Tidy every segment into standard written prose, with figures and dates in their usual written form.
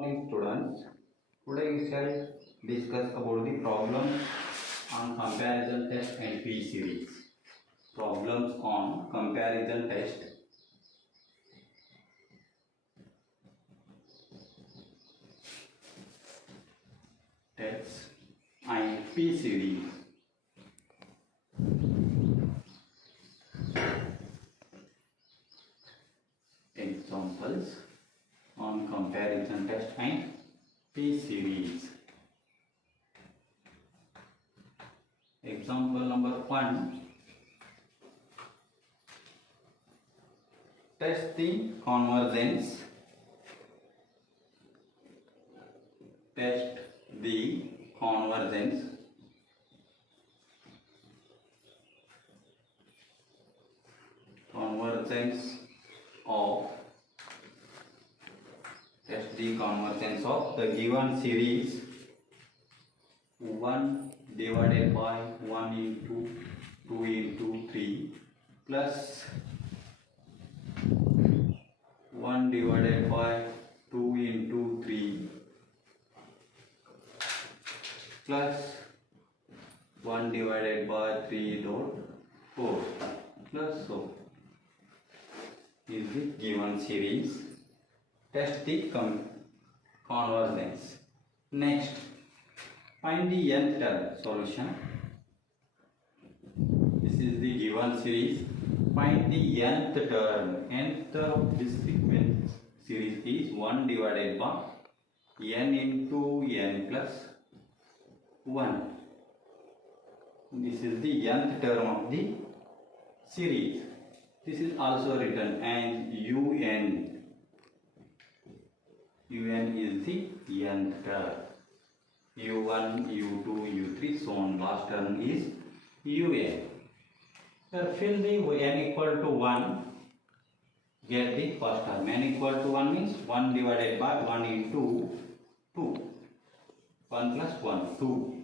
Morning students, today we shall discuss about the problems on comparison test and P series. Problems on comparison test tests and P series. Examples on comparison test and P series. Example number 1. Test the convergence. Test the convergence of the given series 1 divided by 1 into 2 into 3 plus 1 divided by 2 into 3 plus 1 divided by 3 dot 4 plus so is the given series. Test the convergence. Next, find the nth term solution. This is the given series. Find the nth term. Nth of this sequence series is 1 divided by n into n plus 1. This is the nth term of the series. This is also written as un. Un is the nth term. u1, u2, u3, so on. Last term is un. Here fill the n equal to 1. Get the first term. N equal to 1 means 1 divided by 1 into 2. 1 plus 1, 2.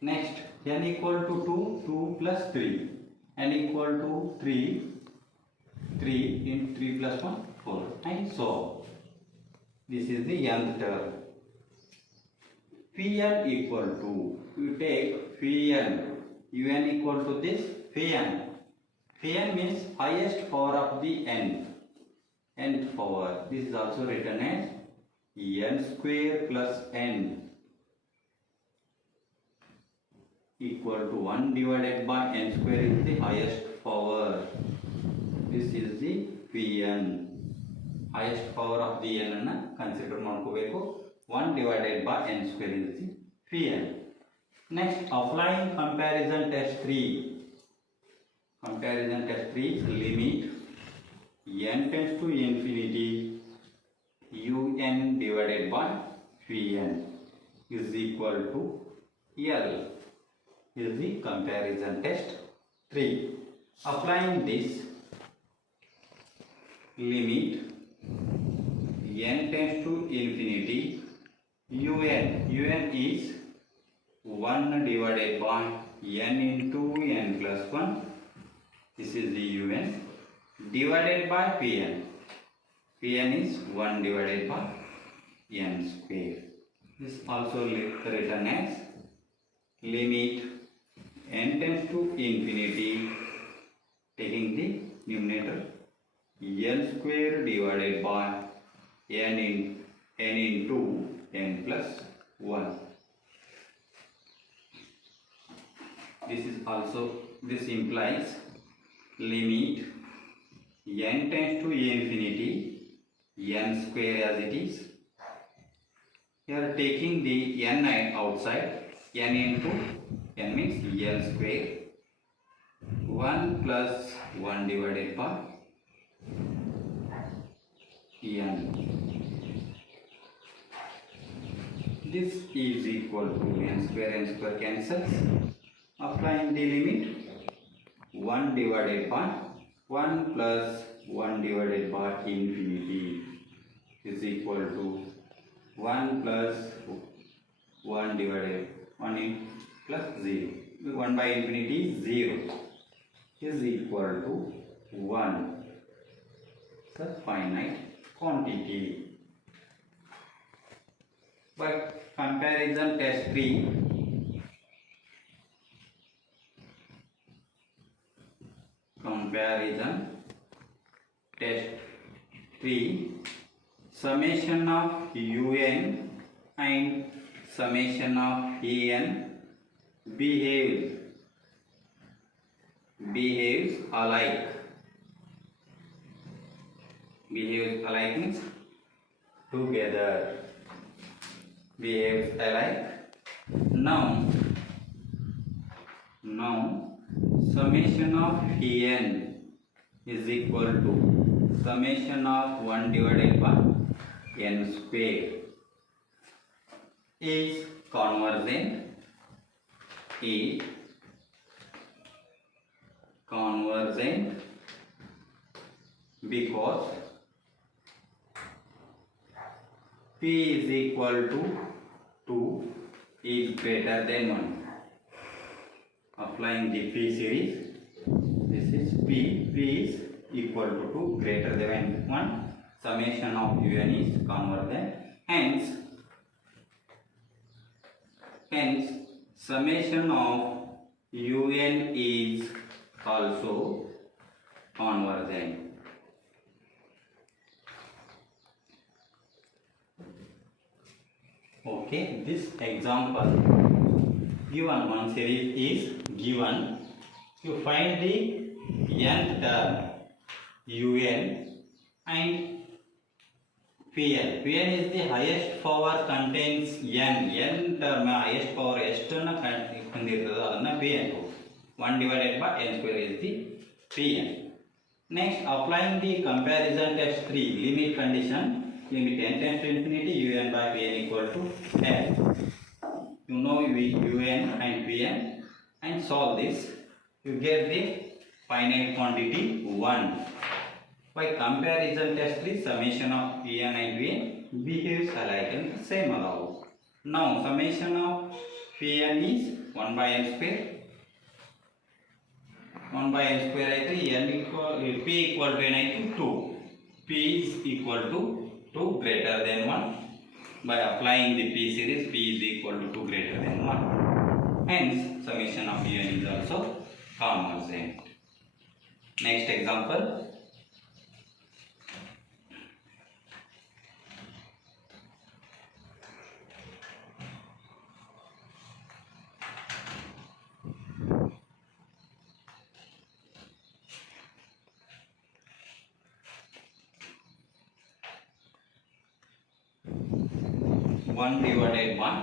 Next, n equal to 2, 2 plus 3. N equal to 3, 3 into 3 plus 1, 4. And so on. This is the nth term. Pn equal to, you take Pn, un equal to this Pn. Pn means highest power of the n. Nth power. This is also written as n square plus n equal to 1 divided by n square is the highest power. This is the Pn. Highest power of the n ಅನ್ನು consider ಮಾಡ್ಕೋಬೇಕು. 1 divided by n square is the Pn. Next, applying comparison test 3. Comparison test 3 is limit n tends to infinity un divided by Pn is equal to L. Is the comparison test 3. Applying this limit n tends to infinity un is 1 divided by n into n plus 1. This is the un divided by Pn. Pn is 1 divided by n square. This also written as limit n tends to infinity, taking the numerator n square divided by n into n plus 1. This implies limit n tends to infinity n square as it is. Here taking the n outside, n into n means n square, 1 plus 1 divided by n. This is equal to n square cancels. Applying the limit 1 divided by 1 plus 1 divided by infinity is equal to 1 plus 1 divided 1 in plus 0. 1 by infinity is 0 is equal to 1. So finite quantity. But comparison test 3, summation of un and summation of en behaves alike. Behaves alike means together. Behaves alike. Now summation of en is equal to summation of 1 divided by n square is convergent. Because p is equal to 2 is greater than 1. Applying the p series, this is p is equal to 2 greater than 1. Summation of un is convergent. Hence summation of un is also convergent. Okay, this example given, one series is given. You find the nth term un and pn. Pn is the highest power contains n term highest power ಎಷ್ಟು ಹೊಂದಿರ್ತದೆ ಅದನ್ನ pn. 1 divided by n square is the pn. Next, applying the comparison test 3 limit condition, limit n tends to infinity un by pn equal to n. You know un and pn and solve this. You get the finite quantity 1. By comparison test 3, summation of pn and pn behaves alike and same allow. Now summation of pn is 1 by n square. 1 by n square అయితే n equal p equal to n అయితే 2. P is equal to 2 greater than 1. By applying the p series, p is equal to 2 greater than 1. Hence summation of un is also convergent. Next example. One divided by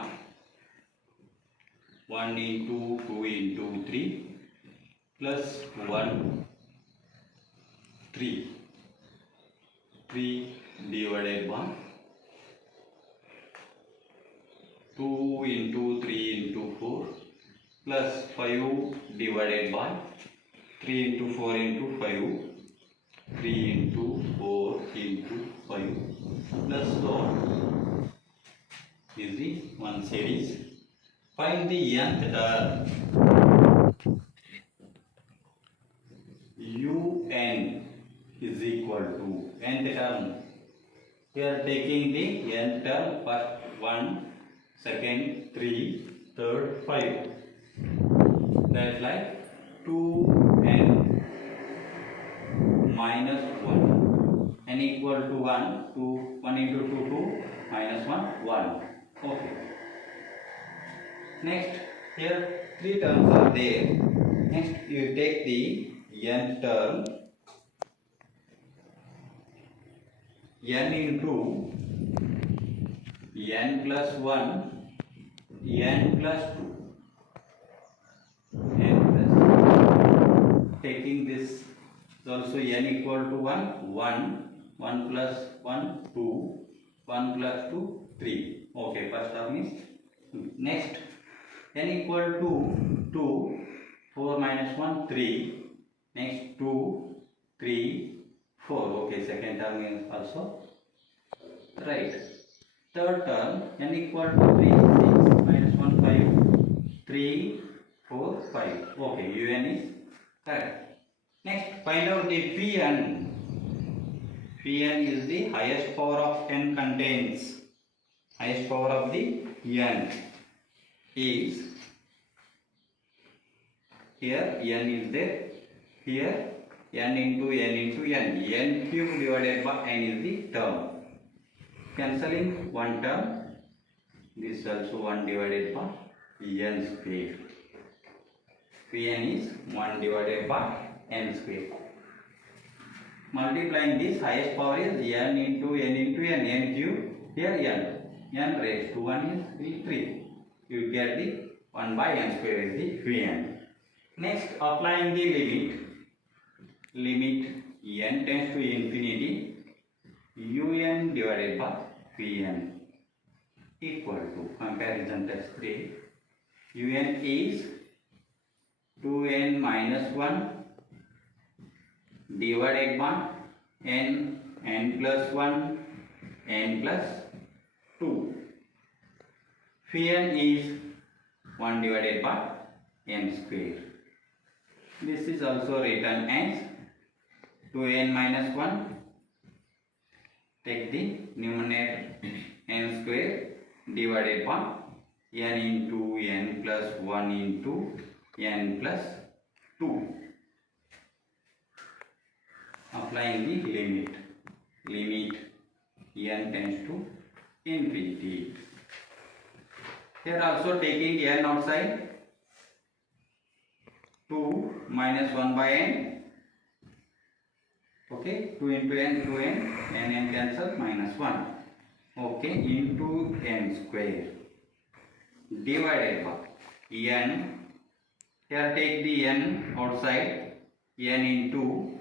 1 into 2 into 3 plus 1 3 divided by 2 into 3 into 4 plus 5 divided by 3 into 4 into 5 3 into 4 into 5 plus 4 is the one series. Find the nth term un is equal to nth term. Here taking the nth term, first 1, second 3, third 5. That is like 2n minus 1. n equal to 1. 1 into 2 2 minus 1 1. Okay. Next, here 3 terms are there. Next, you take the nth term n into n plus 1 n plus 2 n plus 2. Taking this is also n equal to 1 1 plus 1 2 1 plus 2 3. Okay, first term is. Next, n equal to 2 4 minus 1 3. Next 2 3 4. Okay, second term is also right. Third term n equal to 3 6 minus 1 5 3 4 5. Okay, un is correct. Next, find out the pn. Pn is the highest power of n contains. Highest power of the n is here. N is there. Here n into n. N cube divided by n is the term. Cancelling one term. This is also 1 divided by n square. Pn is 1 divided by n square. Multiplying this, highest power is n into n. N cube. Here n raised to 1 is 3. You get the 1 by n square is the Pn. Next, applying the limit n tends to infinity, un divided by Pn equal to, comparison test 3, un is 2n minus 1 divided by n plus 1, n plus 2. Pn is 1 divided by n square. This is also written as 2n minus 1. Take the numerator n square divided by n into n plus 1 into n plus 2. Applying the limit n tends to infinity. Here also taking n outside, 2 minus 1 by n. Okay, 2 into n, 2n, n cancel, minus 1. Okay, into n square divided by n. Here take the n outside, n into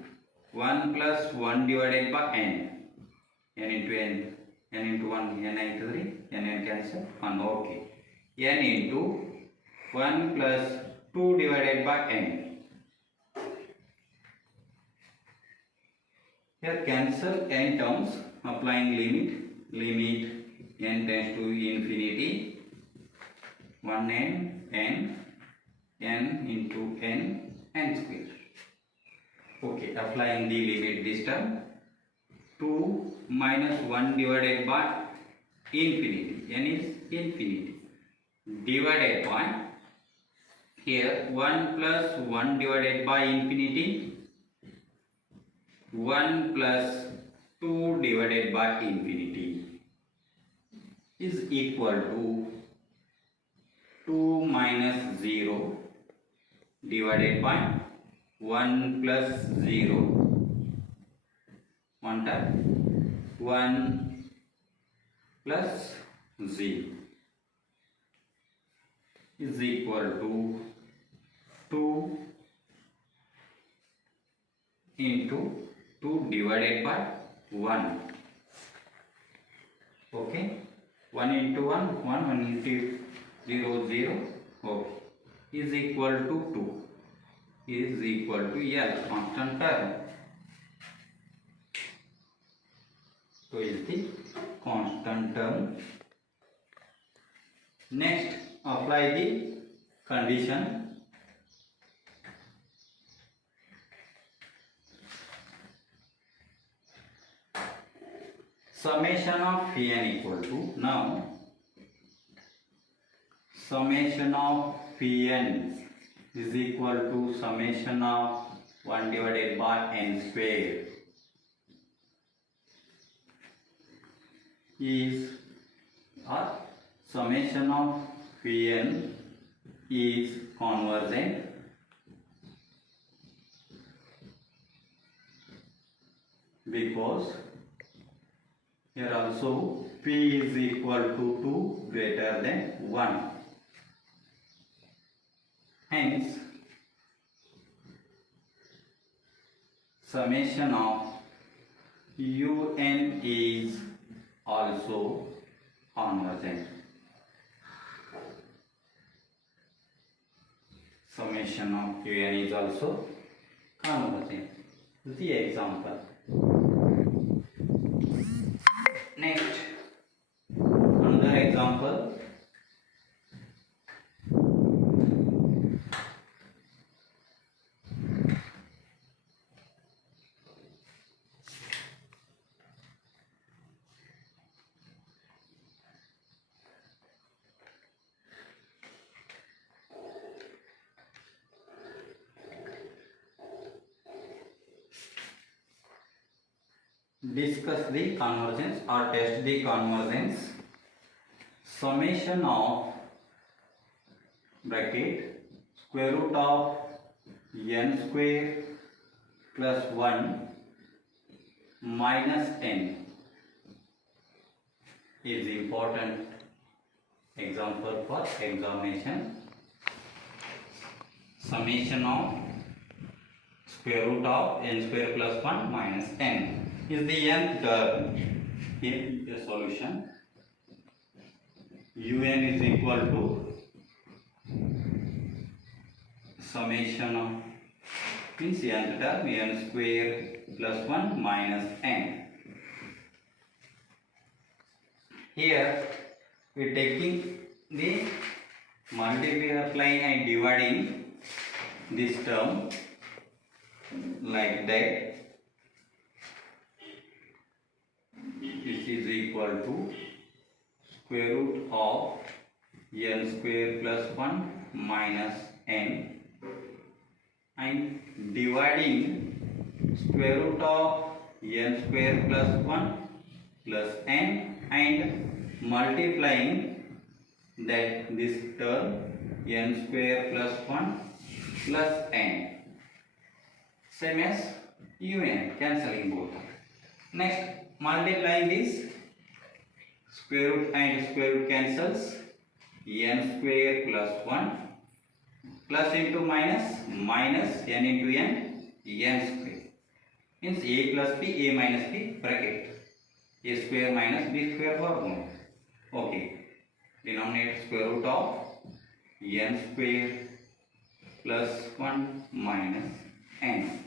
1 plus 1 divided by n. N into n, n into 1, n into 3, n cancel, 1. Okay, n into 1 plus 2 divided by n. Here cancel n terms, applying limit n tends to infinity, 1n, n into n square. Okay, applying the limit this term, 2 minus 1 divided by infinity, n is infinity, divided by, here 1 plus 1 divided by infinity, 1 plus 2 divided by infinity is equal to 2 minus 0 divided by 1 plus 0, 1 time, 1 plus 0 is equal to 2 into 2 divided by 1. Okay, 1 into 1, 1 into 0, 0. Okay, is equal to 2. Is equal to L, constant term. So is the constant term. Next, apply the condition. Summation of Pn equal to, now summation of Pn is equal to summation of 1 divided by n square is, or summation of Pn is convergent because here also P is equal to 2 greater than 1. Hence, summation of un is also convergent. Summation of un is also convergent. The example. Next, another example. discuss the convergence or test the convergence. Summation of bracket square root of n square plus 1 minus n is important example for examination. Summation of square root of n square plus 1 minus n is the nth term. Here the solution. Un is equal to summation of means nth term n square plus 1 minus n. Here we are taking the multiplying and dividing this term like that. This is equal to square root of n square plus 1 minus n and dividing square root of n square plus 1 plus n and multiplying that this term n square plus 1 plus n same as un, cancelling both. Next, multiplying this square root and square root cancels, n square plus 1 plus into minus n into n square means a plus b, a minus b bracket, a square minus b square wormhole. Okay, denominator square root of n square plus 1 minus n.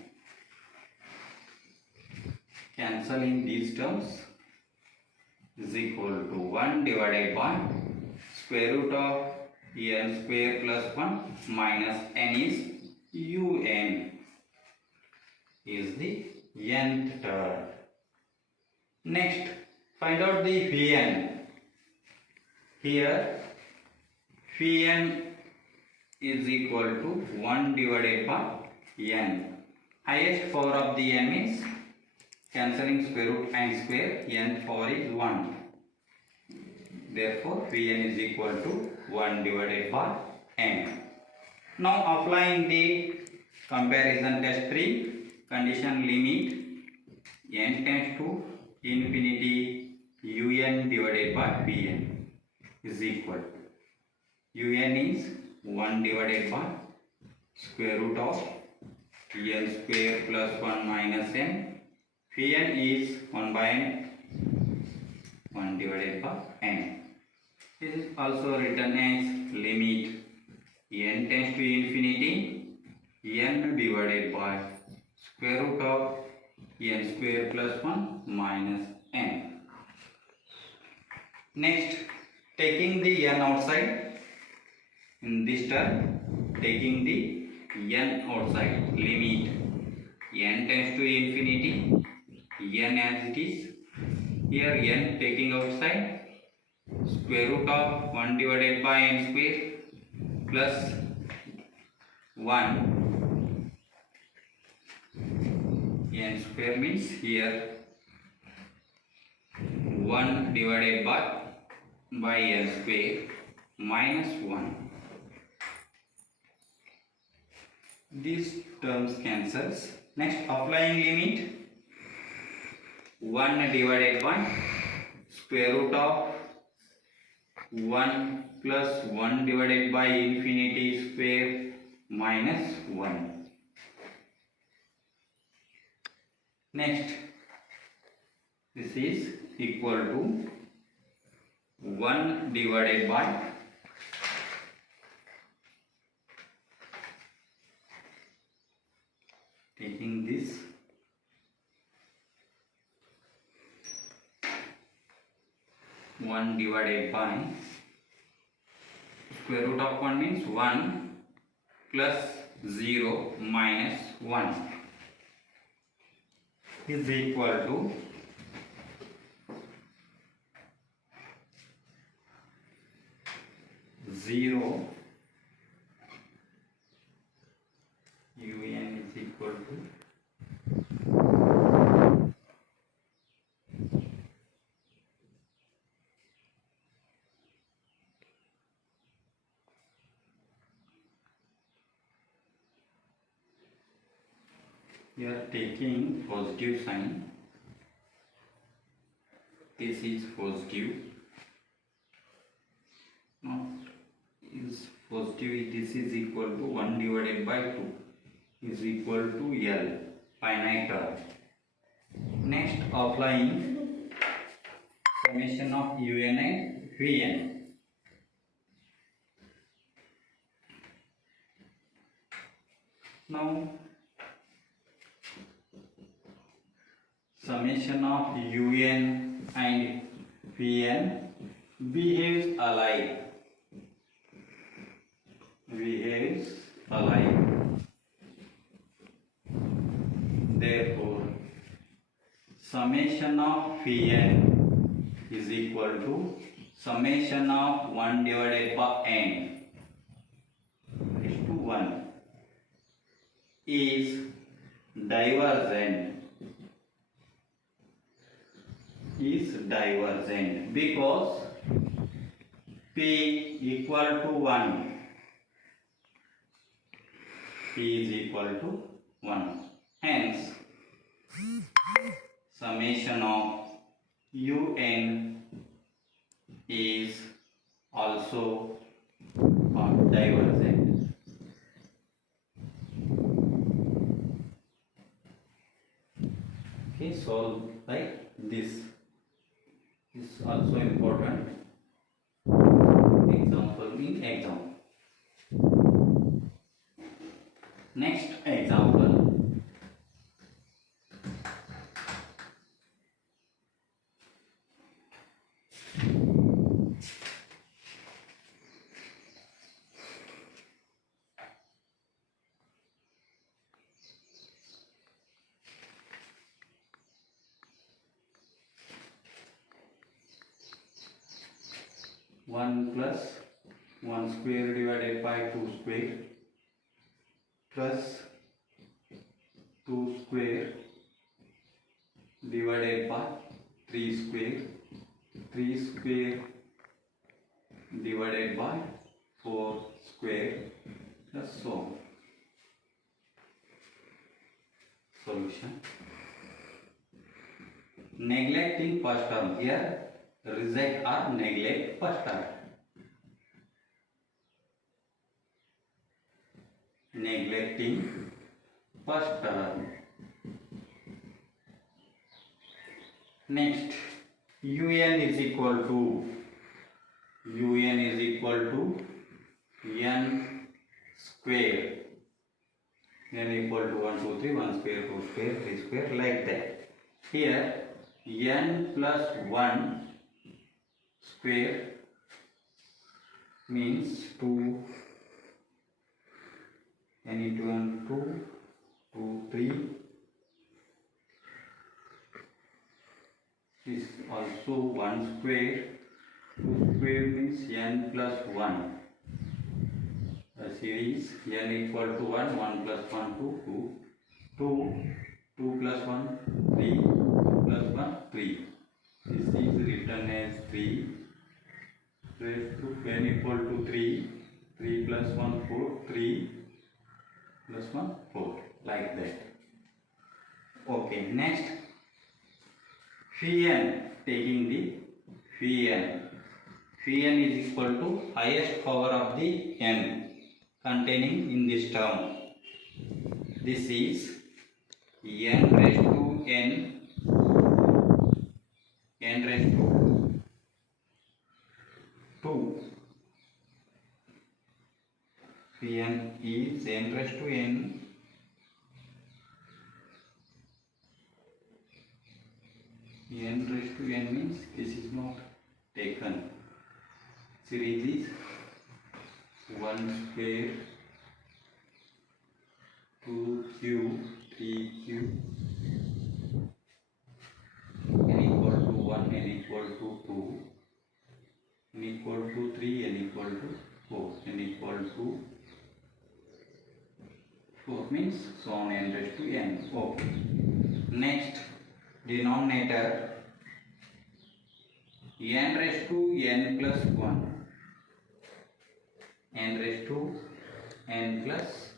Cancelling these terms is equal to 1 divided by square root of n square plus 1 minus n is un is the nth term. Next, find out the Pn. Here Pn is equal to 1 divided by n. Highest power of the n means cancelling square root and square, n power is 1. Therefore, Pn is equal to 1 divided by n. Now, applying the comparison test 3, condition limit n tends to infinity un divided by Pn is equal to un is 1 divided by square root of n square plus 1 minus n. Pn is 1 by n, 1 divided by n. This is also written as limit n tends to infinity n divided by square root of n square plus 1 minus n. Next, taking the n outside in this term, taking the n outside, limit n tends to infinity n as it is. Here n taking outside, square root of 1 divided by n square plus 1 n square means here 1 divided by n square minus 1. These terms cancels. Next, applying limit 1 divided by square root of 1 plus 1 divided by infinity square minus 1. Next, this is equal to 1 divided by taking this 1 divided by square root of 1 means 1 plus 0 minus 1 is equal to 0 un is equal to We are taking positive sign. This is positive. Now is positive. This is equal to 1 divided by 2 is equal to L, finite term. Next, applying summation of Un and Vn. Now, summation of Un and Vn behaves alike. Therefore, summation of Vn is equal to summation of 1 divided by n is to 1 is divergent because P equal to 1. P is equal to 1. Hence, summation of Un is also divergent. Okay, solve like this. This is also important example in exam. Next example. One plus 1 square divided by 2 square plus 2 square divided by 3 square, 3 square divided by 4 square plus so on. Solution. Neglecting first term, here reject or neglect first term. Neglecting first term. Next, Un is equal to n square. N equal to 1, 2, 3, 1 square, 2 square, 3 square, like that. Here n plus 1 square means 2, n into 1, 2, 2, 3. Is also 1 square. 2 square means n plus 1. The series n equal to 1, 1 plus 1, 2, 2, 2 plus 1, 3, 2 plus 1, 3. This is written as 3 raised to n equal to 3, 3 plus 1, 4, 3 plus 1, 4, like that. Okay, next, Vn, taking the Vn. Vn is equal to highest power of the n containing in this term. This is n raised to n raised to 2. Vn is n raised to n raised to n means this is not taken. Series is 1 square, 2 cube, 3 cube, n equal to 1, n equal to 2, n equal to 3, n equal to 4, n equal to 4 means so on n raised to n. Okay. Next, denominator n raised to n plus 1, n raised to n plus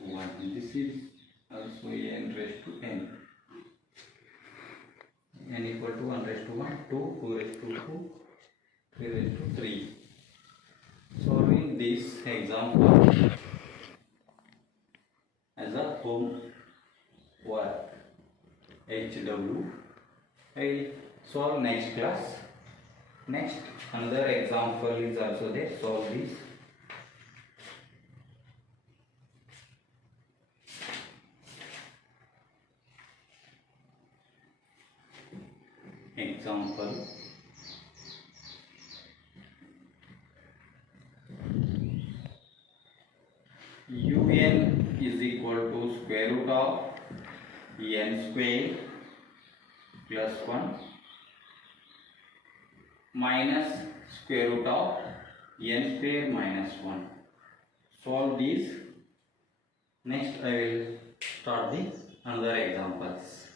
1. This is also n raised to n. N equal to 1 raised to 1, 2, 2 raised to 2, 3 raised to 3. Solving this example as a home work HW. I will solve next class. Next, another example is also there. Solve this. Example. Un is equal to square root of n square plus 1 minus square root of n square minus 1. Solve these. Next I will start the another examples.